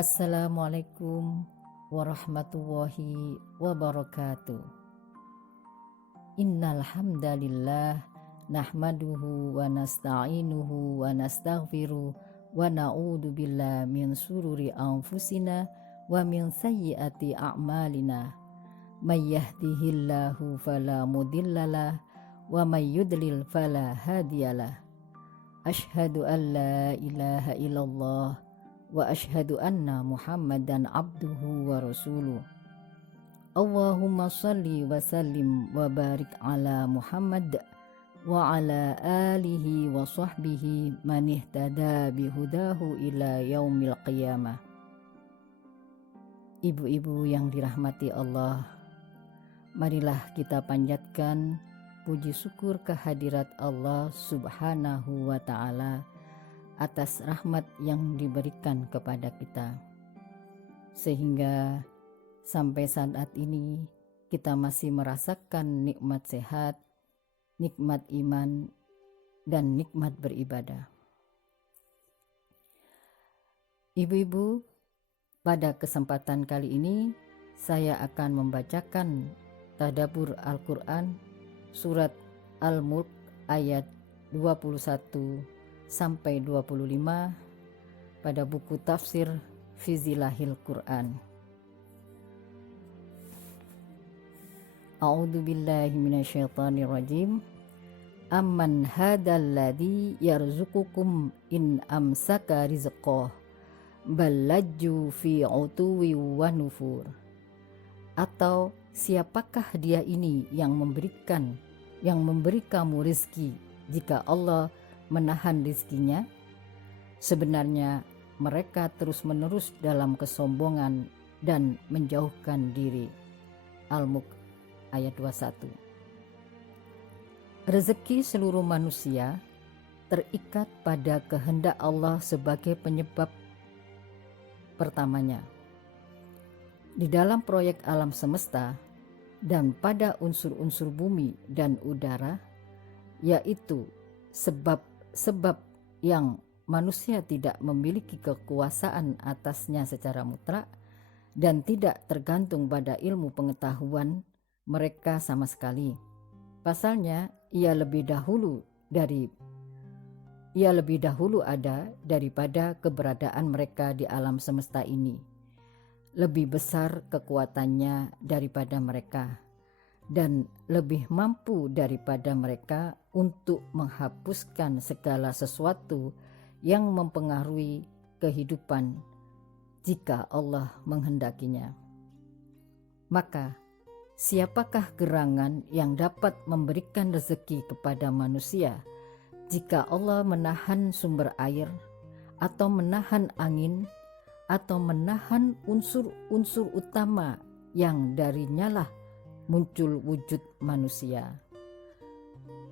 Assalamualaikum warahmatullahi wabarakatuh. Innal hamdalillah nahmaduhu wa nasta'inuhu wa nastaghfiruh wa na'udzu billahi min sururi anfusina wa min sayyiati a'malina. May yahdihillahu fala mudhillalah wa may yudlil fala hadiyalah. Asyhadu an la ilaha illallah wa asyhadu anna Muhammadan abduhu wa rasuluh. Allahumma salli wa sallim wa barik ala Muhammad wa ala alihi wa sahbihi man ihtada bihudahu ila yaumil qiyamah. Ibu-ibu yang dirahmati Allah, marilah kita panjatkan puji syukur kehadirat Allah Subhanahu wa ta'ala atas rahmat yang diberikan kepada kita, sehingga sampai saat ini kita masih merasakan nikmat sehat, nikmat iman, dan nikmat beribadah. Ibu-ibu, pada kesempatan kali ini saya akan membacakan tadabbur Al-Quran surat Al-Mulk ayat 21 sampai 25 pada buku tafsir Fizilahil Quran. A'udzu billahi minasyaitonir rajim. Amman hadzal ladzi yarzuqukum in amsaka rizqah bal lajju fi utuwi wa nufur. Atau siapakah dia ini yang memberi kamu rezeki jika Allah menahan rizkinya? Sebenarnya mereka terus-menerus dalam kesombongan dan menjauhkan diri. Al-Mulk ayat 21. Rezeki seluruh manusia terikat pada kehendak Allah sebagai penyebab pertamanya. Di dalam proyek alam semesta dan pada unsur-unsur bumi dan udara, yaitu sebab yang manusia tidak memiliki kekuasaan atasnya secara mutlak dan tidak tergantung pada ilmu pengetahuan mereka sama sekali. Pasalnya, ia lebih dahulu ada daripada keberadaan mereka di alam semesta ini. Lebih besar kekuatannya daripada mereka dan lebih mampu daripada mereka untuk menghapuskan segala sesuatu yang mempengaruhi kehidupan jika Allah menghendakinya. Maka, siapakah gerangan yang dapat memberikan rezeki kepada manusia jika Allah menahan sumber air atau menahan angin atau menahan unsur-unsur utama yang darinya lah muncul wujud manusia?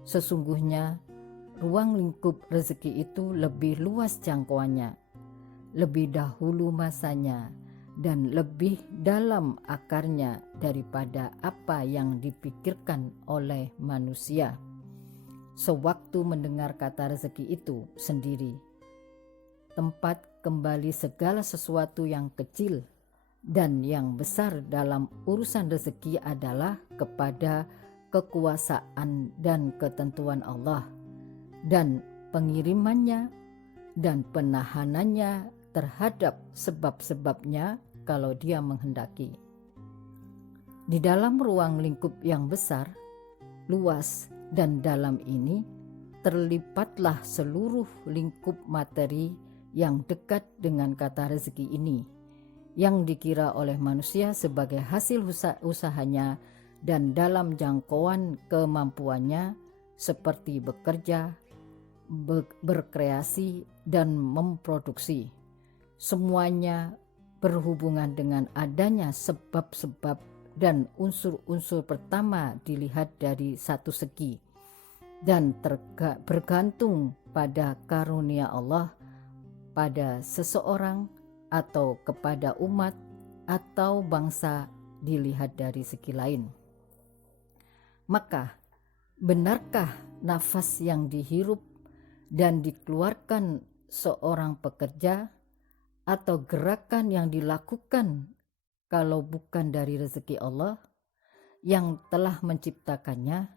Sesungguhnya ruang lingkup rezeki itu lebih luas jangkauannya, lebih dahulu masanya, dan lebih dalam akarnya daripada apa yang dipikirkan oleh manusia sewaktu mendengar kata rezeki itu sendiri. Tempat kembali segala sesuatu yang kecil dan yang besar dalam urusan rezeki adalah kepada kekuasaan dan ketentuan Allah, dan pengirimannya dan penahanannya terhadap sebab-sebabnya kalau dia menghendaki. Di dalam ruang lingkup yang besar, luas, dan dalam ini terlipatlah seluruh lingkup materi yang dekat dengan kata rezeki ini, yang dikira oleh manusia sebagai hasil usahanya dan dalam jangkauan kemampuannya, seperti bekerja, berkreasi, dan memproduksi. Semuanya berhubungan dengan adanya sebab-sebab, dan unsur-unsur pertama dilihat dari satu segi dan bergantung pada karunia Allah pada seseorang atau kepada umat atau bangsa dilihat dari segi lain. Maka, benarkah nafas yang dihirup dan dikeluarkan seorang pekerja atau gerakan yang dilakukan kalau bukan dari rezeki Allah yang telah menciptakannya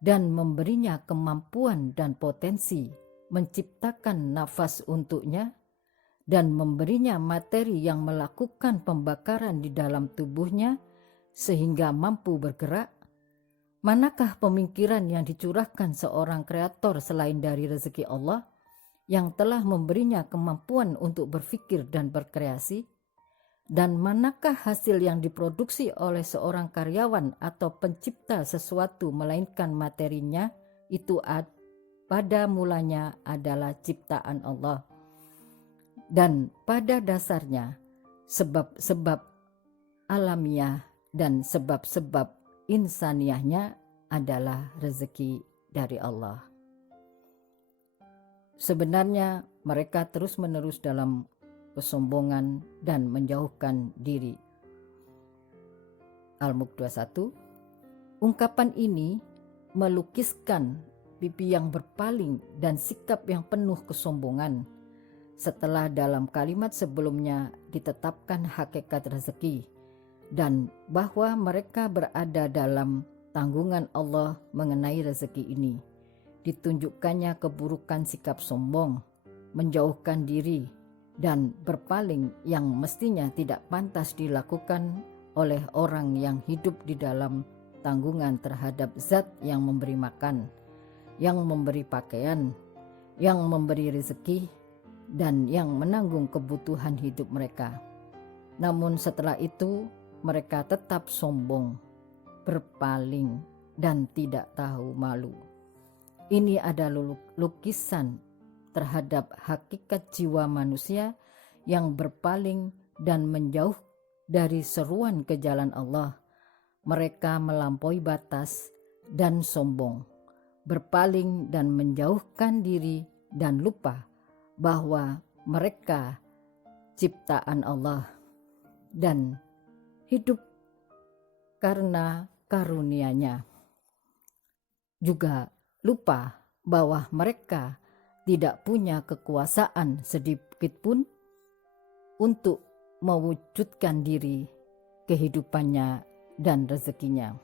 dan memberinya kemampuan dan potensi menciptakan nafas untuknya dan memberinya materi yang melakukan pembakaran di dalam tubuhnya sehingga mampu bergerak? Manakah pemikiran yang dicurahkan seorang kreator selain dari rezeki Allah yang telah memberinya kemampuan untuk berpikir dan berkreasi? Dan manakah hasil yang diproduksi oleh seorang karyawan atau pencipta sesuatu melainkan materinya itu pada mulanya adalah ciptaan Allah. Dan pada dasarnya sebab-sebab alamiah dan sebab-sebab insaniahnya adalah rezeki dari Allah. Sebenarnya mereka terus-menerus dalam kesombongan dan menjauhkan diri. Al-Mulk 21. Ungkapan ini melukiskan pipi yang berpaling dan sikap yang penuh kesombongan setelah dalam kalimat sebelumnya ditetapkan hakikat rezeki dan bahwa mereka berada dalam tanggungan Allah mengenai rezeki ini. Ditunjukkannya keburukan sikap sombong, menjauhkan diri, dan berpaling yang mestinya tidak pantas dilakukan oleh orang yang hidup di dalam tanggungan terhadap zat yang memberi makan, yang memberi pakaian, yang memberi rezeki, dan yang menanggung kebutuhan hidup mereka. Namun setelah itu mereka tetap sombong, berpaling, dan tidak tahu malu. Ini adalah lukisan terhadap hakikat jiwa manusia yang berpaling dan menjauh dari seruan ke jalan Allah. Mereka melampaui batas dan sombong, berpaling dan menjauhkan diri dan lupa bahwa mereka ciptaan Allah dan hidup karena karunia-Nya. Juga lupa bahwa mereka tidak punya kekuasaan sedikit pun untuk mewujudkan diri, kehidupannya, dan rezekinya.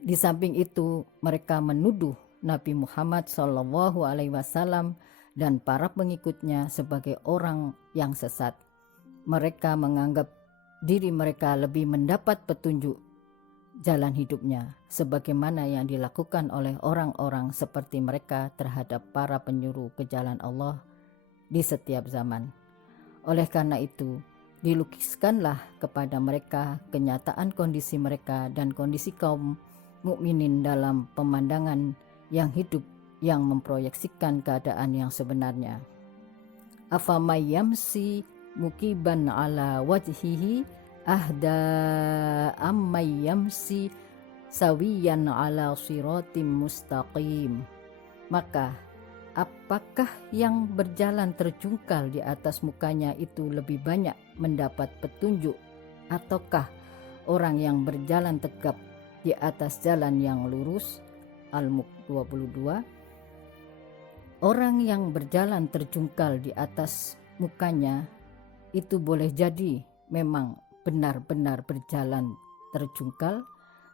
Di samping itu, mereka menuduh Nabi Muhammad SAW dan para pengikutnya sebagai orang yang sesat. Mereka menganggap diri mereka lebih mendapat petunjuk jalan hidupnya, sebagaimana yang dilakukan oleh orang-orang seperti mereka terhadap para penyuruh ke jalan Allah di setiap zaman. Oleh karena itu, dilukiskanlah kepada mereka kenyataan kondisi mereka dan kondisi kaum mukminin dalam pemandangan yang hidup yang memproyeksikan keadaan yang sebenarnya. Afamay yamsi mukiban ala wajhihi ahda ammay yamsi sawiyan ala siratim mustaqim. Maka apakah yang berjalan terjungkal di atas mukanya itu lebih banyak mendapat petunjuk, ataukah orang yang berjalan tegap di atas jalan yang lurus? Al-Mulk 22. Orang yang berjalan terjungkal di atas mukanya itu boleh jadi memang benar-benar berjalan terjungkal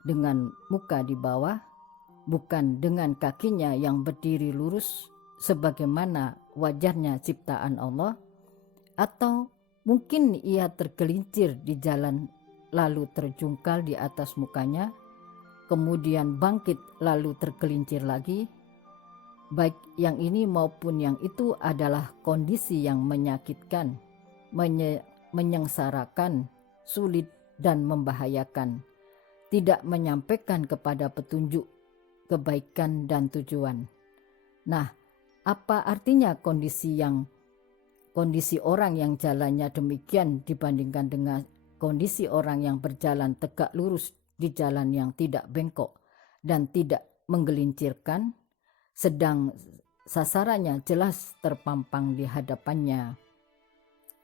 dengan muka di bawah, bukan dengan kakinya yang berdiri lurus sebagaimana wajarnya ciptaan Allah, atau mungkin ia tergelincir di jalan lalu terjungkal di atas mukanya, kemudian bangkit lalu tergelincir lagi. Baik yang ini maupun yang itu adalah kondisi yang menyakitkan, menyengsarakan, sulit dan membahayakan, tidak menyampaikan kepada petunjuk, kebaikan dan tujuan. Nah, apa artinya kondisi orang yang jalannya demikian dibandingkan dengan kondisi orang yang berjalan tegak lurus di jalan yang tidak bengkok dan tidak menggelincirkan, sedang sasarannya jelas terpampang di hadapannya?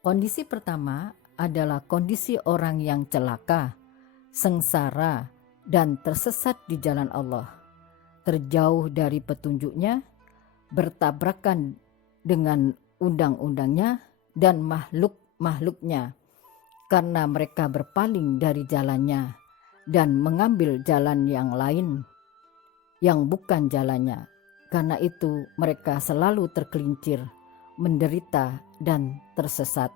Kondisi pertama adalah kondisi orang yang celaka, sengsara, dan tersesat di jalan Allah, terjauh dari petunjuknya, bertabrakan dengan undang-undangnya, dan makhluk-makhluknya, karena mereka berpaling dari jalannya dan mengambil jalan yang lain yang bukan jalannya. Karena itu mereka selalu tergelincir, menderita, dan tersesat.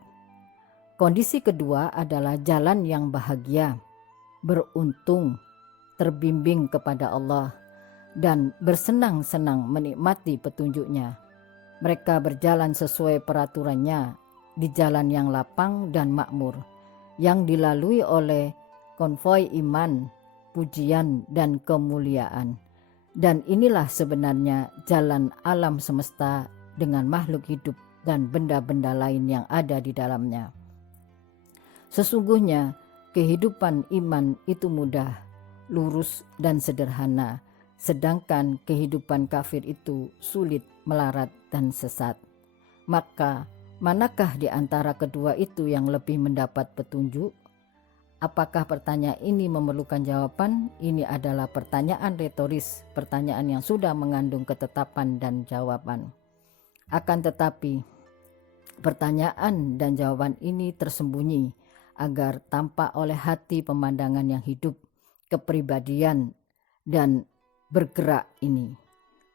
Kondisi kedua adalah jalan yang bahagia, beruntung, terbimbing kepada Allah, dan bersenang-senang menikmati petunjuknya. Mereka berjalan sesuai peraturannya di jalan yang lapang dan makmur, yang dilalui oleh konvoi iman, pujian, dan kemuliaan. Dan inilah sebenarnya jalan alam semesta dengan makhluk hidup dan benda-benda lain yang ada di dalamnya. Sesungguhnya kehidupan iman itu mudah, lurus, dan sederhana, sedangkan kehidupan kafir itu sulit, melarat, dan sesat. Maka manakah di antara kedua itu yang lebih mendapat petunjuk? Apakah pertanyaan ini memerlukan jawaban? Ini adalah pertanyaan retoris, pertanyaan yang sudah mengandung ketetapan dan jawaban. Akan tetapi, pertanyaan dan jawaban ini tersembunyi agar tampak oleh hati pemandangan yang hidup, kepribadian, dan bergerak ini.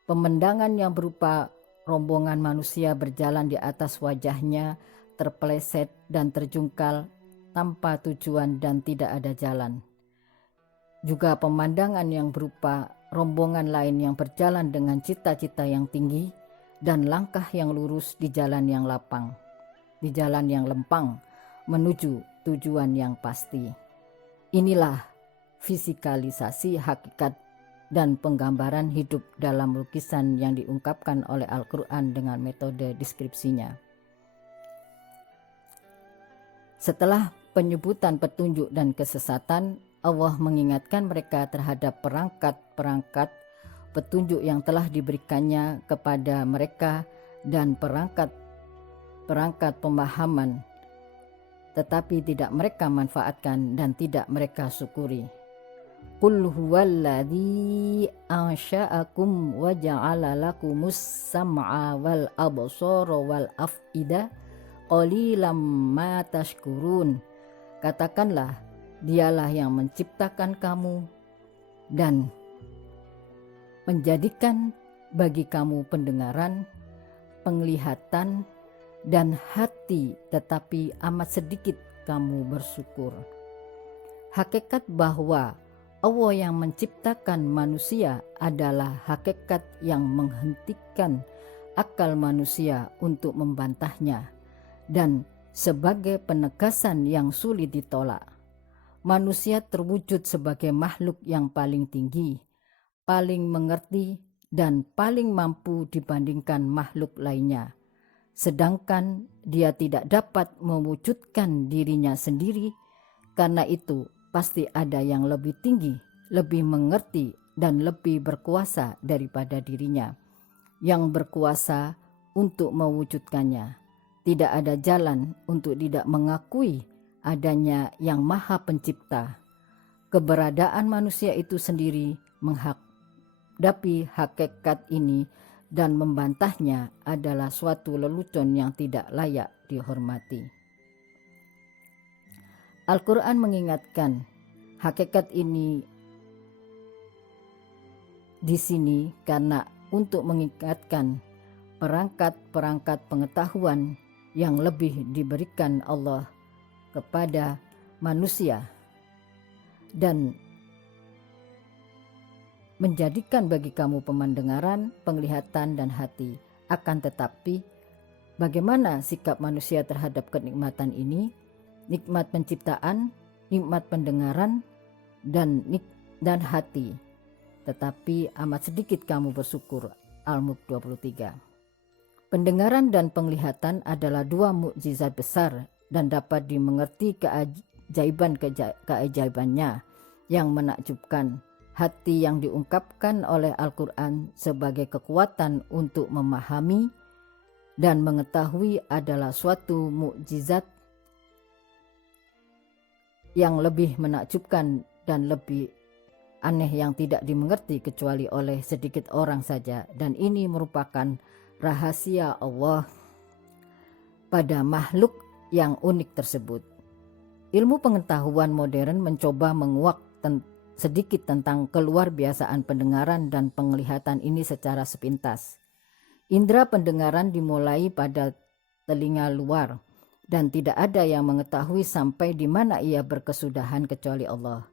Pemandangan yang berupa rombongan manusia berjalan di atas wajahnya, terpeleset dan terjungkal, tanpa tujuan dan tidak ada jalan. Juga pemandangan yang berupa rombongan lain yang berjalan dengan cita-cita yang tinggi dan langkah yang lurus di jalan yang lapang, di jalan yang lempang menuju tujuan yang pasti. Inilah fisikalisasi hakikat dan penggambaran hidup dalam lukisan yang diungkapkan oleh Al-Quran dengan metode deskripsinya. Setelah penyebutan petunjuk dan kesesatan, Allah mengingatkan mereka terhadap perangkat-perangkat petunjuk yang telah diberikannya kepada mereka dan perangkat-perangkat pemahaman, tetapi tidak mereka manfaatkan dan tidak mereka syukuri. Qul huwallazi ansha'akum wa ja'ala lakumus sam'a wal absara wal af'ida qalilam ma tashkurun. Katakanlah, dialah yang menciptakan kamu dan menjadikan bagi kamu pendengaran, penglihatan, dan hati, tetapi amat sedikit kamu bersyukur. Hakikat bahwa Allah yang menciptakan manusia adalah hakikat yang menghentikan akal manusia untuk membantahnya, dan sebagai penegasan yang sulit ditolak. Manusia terwujud sebagai makhluk yang paling tinggi, paling mengerti, dan paling mampu dibandingkan makhluk lainnya. Sedangkan dia tidak dapat mewujudkan dirinya sendiri, karena itu pasti ada yang lebih tinggi, lebih mengerti, dan lebih berkuasa daripada dirinya, yang berkuasa untuk mewujudkannya. Tidak ada jalan untuk tidak mengakui adanya yang Maha Pencipta. Keberadaan manusia itu sendiri menghadapi hakikat ini dan membantahnya adalah suatu lelucon yang tidak layak dihormati. Al-Quran mengingatkan hakikat ini di sini karena untuk mengingatkan perangkat-perangkat pengetahuan yang lebih diberikan Allah kepada manusia dan menjadikan bagi kamu pemandengaran, penglihatan, dan hati. Akan tetapi, bagaimana sikap manusia terhadap kenikmatan ini? Nikmat penciptaan, nikmat pendengaran, dan hati. Tetapi amat sedikit kamu bersyukur. Al-Mulk 23. Pendengaran dan penglihatan adalah dua mukjizat besar dan dapat dimengerti keajaibannya yang menakjubkan. Hati yang diungkapkan oleh Al-Quran sebagai kekuatan untuk memahami dan mengetahui adalah suatu mukjizat yang lebih menakjubkan dan lebih aneh yang tidak dimengerti kecuali oleh sedikit orang saja, dan ini merupakan rahasia Allah. pada makhluk yang unik tersebut. Ilmu pengetahuan modern mencoba menguak sedikit tentang keluar biasaan pendengaran dan penglihatan ini secara sepintas. Indera pendengaran dimulai pada telinga luar dan tidak ada yang mengetahui sampai di mana ia berkesudahan kecuali Allah.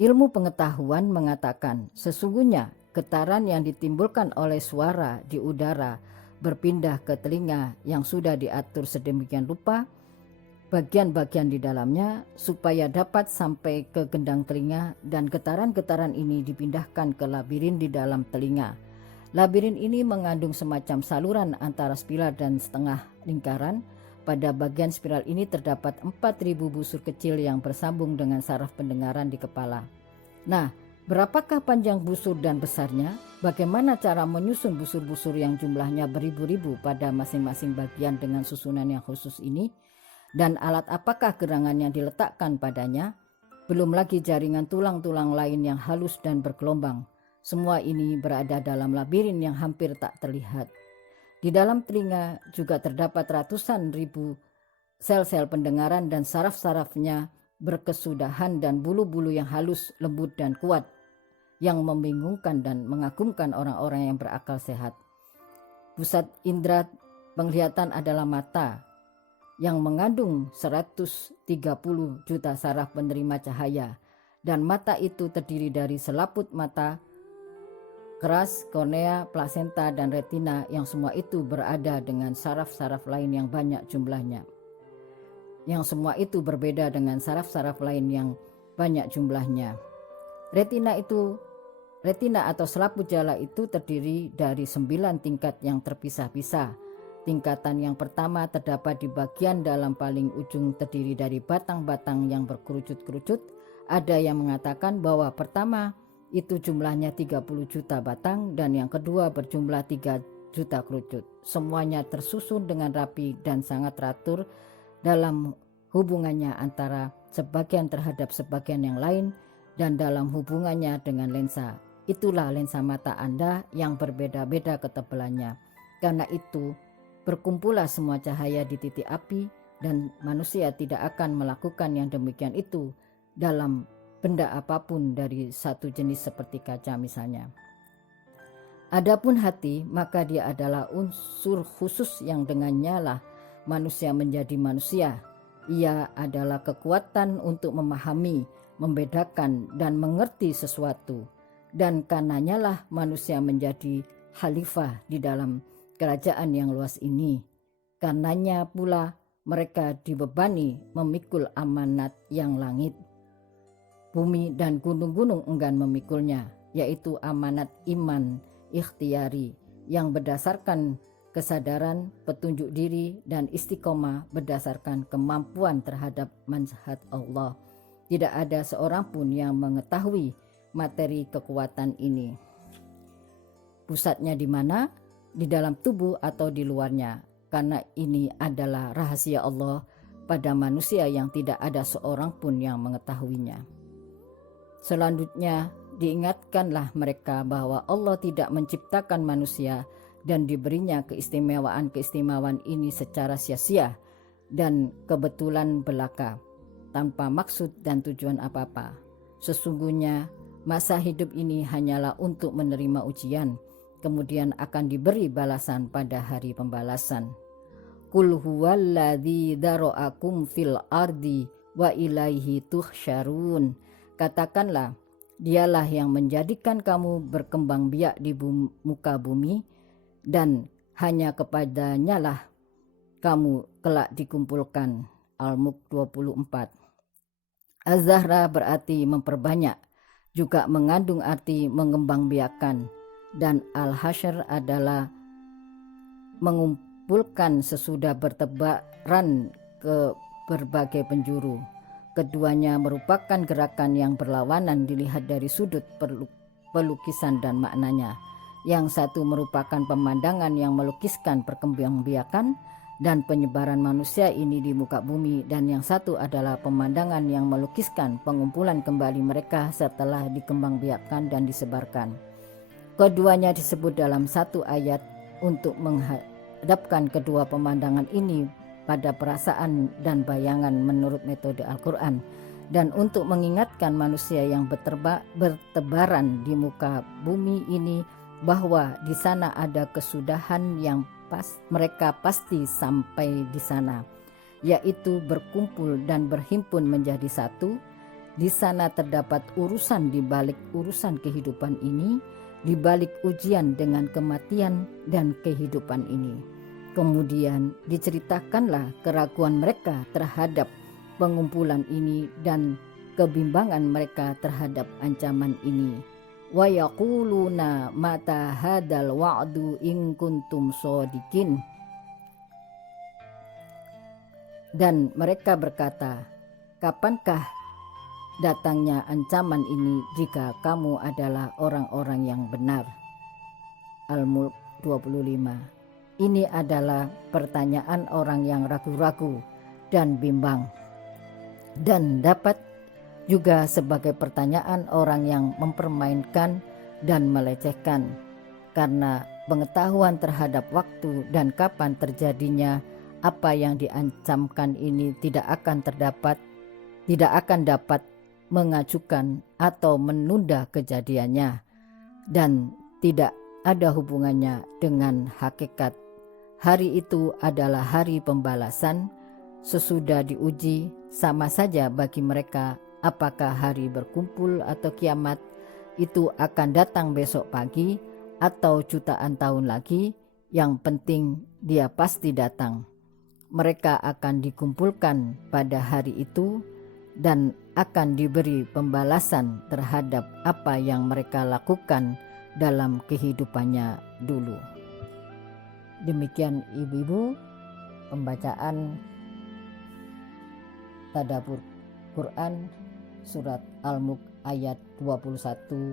Ilmu pengetahuan mengatakan sesungguhnya getaran yang ditimbulkan oleh suara di udara berpindah ke telinga yang sudah diatur sedemikian rupa bagian-bagian di dalamnya supaya dapat sampai ke gendang telinga, dan getaran-getaran ini dipindahkan ke labirin di dalam telinga. Labirin ini mengandung semacam saluran antara spiral dan setengah lingkaran. Pada bagian spiral ini terdapat 4.000 busur kecil yang bersambung dengan saraf pendengaran di kepala. Nah, berapakah panjang busur dan besarnya? Bagaimana cara menyusun busur-busur yang jumlahnya beribu-ribu pada masing-masing bagian dengan susunan yang khusus ini? Dan alat apakah gerangan yang diletakkan padanya? Belum lagi jaringan tulang-tulang lain yang halus dan bergelombang. Semua ini berada dalam labirin yang hampir tak terlihat. Di dalam telinga juga terdapat ratusan ribu sel-sel pendengaran dan saraf-sarafnya berkesudahan dan bulu-bulu yang halus, lembut dan kuat yang membingungkan dan mengagumkan orang-orang yang berakal sehat. Pusat indera penglihatan adalah mata yang mengandung 130 juta saraf penerima cahaya, dan mata itu terdiri dari selaput mata, keras, kornea, plasenta, dan retina yang semua itu berada dengan saraf-saraf lain yang banyak jumlahnya. Yang semua itu berbeda dengan saraf-saraf lain yang banyak jumlahnya. Retina atau selaput jala itu terdiri dari 9 tingkat yang terpisah-pisah. Tingkatan yang pertama terdapat di bagian dalam paling ujung, terdiri dari batang-batang yang berkerucut-kerucut. Ada yang mengatakan bahwa pertama itu jumlahnya 30 juta batang dan yang kedua berjumlah 3 juta kerucut. Semuanya tersusun dengan rapi dan sangat teratur dalam hubungannya antara sebagian terhadap sebagian yang lain dan dalam hubungannya dengan lensa. Itulah lensa mata Anda yang berbeda-beda ketebalannya. Karena itu berkumpullah semua cahaya di titik api, dan manusia tidak akan melakukan yang demikian itu dalam benda apapun dari satu jenis seperti kaca misalnya. Adapun hati, maka dia adalah unsur khusus yang dengannya lah manusia menjadi manusia. Ia adalah kekuatan untuk memahami, membedakan, dan mengerti sesuatu. Dan karenanya lah manusia menjadi khalifah di dalam kerajaan yang luas ini. Karenanya pula mereka dibebani memikul amanat yang langit, bumi, dan gunung-gunung enggan memikulnya, yaitu amanat iman ikhtiari yang berdasarkan kesadaran, petunjuk diri, dan istiqomah berdasarkan kemampuan terhadap manhaj Allah. Tidak ada seorang pun yang mengetahui materi kekuatan ini. Pusatnya di mana? Di dalam tubuh atau di luarnya, karena ini adalah rahasia Allah pada manusia yang tidak ada seorang pun yang mengetahuinya. Selanjutnya diingatkanlah mereka bahwa Allah tidak menciptakan manusia dan diberinya keistimewaan ini secara sia-sia dan kebetulan belaka, tanpa maksud dan tujuan apa-apa. Sesungguhnya masa hidup ini hanyalah untuk menerima ujian, kemudian akan diberi balasan pada hari pembalasan. Qul huwallazi dzara'akum fil ardi wa ilaihi tuhsyarun. Katakanlah, dialah yang menjadikan kamu berkembang biak di muka bumi, dan hanya kepadanya lah kamu kelak dikumpulkan. Al-Mulk 24. Az-Zahra berarti memperbanyak, juga mengandung arti mengembangbiakkan, dan Al-Hasyr adalah mengumpulkan sesudah bertebaran ke berbagai penjuru. Keduanya merupakan gerakan yang berlawanan dilihat dari sudut pelukisan dan maknanya. Yang satu merupakan pemandangan yang melukiskan perkembangbiakan dan penyebaran manusia ini di muka bumi, dan yang satu adalah pemandangan yang melukiskan pengumpulan kembali mereka setelah dikembangbiakkan dan disebarkan. Keduanya disebut dalam satu ayat untuk menghadapkan kedua pemandangan ini pada perasaan dan bayangan menurut metode Al-Quran, dan untuk mengingatkan manusia yang bertebaran di muka bumi ini bahwa di sana ada kesudahan yang mereka pasti sampai di sana, yaitu berkumpul dan berhimpun menjadi satu. Di sana terdapat urusan di balik urusan kehidupan ini, di balik ujian dengan kematian dan kehidupan ini. Kemudian diceritakanlah keraguan mereka terhadap pengumpulan ini dan kebimbangan mereka terhadap ancaman ini. Wa yaquluna mata hadal wa'du in kuntum shodikin. Dan mereka berkata, kapankah datangnya ancaman ini jika kamu adalah orang-orang yang benar? Al-Mulk 25. Ini adalah pertanyaan orang yang ragu-ragu dan bimbang, dan dapat juga sebagai pertanyaan orang yang mempermainkan dan melecehkan, karena pengetahuan terhadap waktu dan kapan terjadinya apa yang diancamkan ini tidak akan dapat mengajukan atau menunda kejadiannya, dan tidak ada hubungannya dengan hakikat. Hari itu adalah hari pembalasan. Sesudah diuji, sama saja bagi mereka apakah hari berkumpul atau kiamat itu akan datang besok pagi atau jutaan tahun lagi. Yang penting dia pasti datang. Mereka akan dikumpulkan pada hari itu dan akan diberi pembalasan terhadap apa yang mereka lakukan dalam kehidupannya dulu. Demikian ibu-ibu pembacaan Tadabbur Quran surat Al-Mulk ayat 21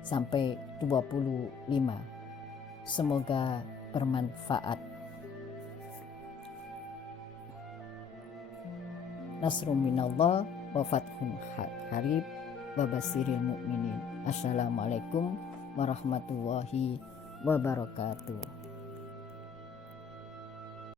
sampai 25. Semoga bermanfaat. Nasrum minallah wa fathun qarib wa basyiril mu'minin. Assalamualaikum warahmatullahi wabarakatuh.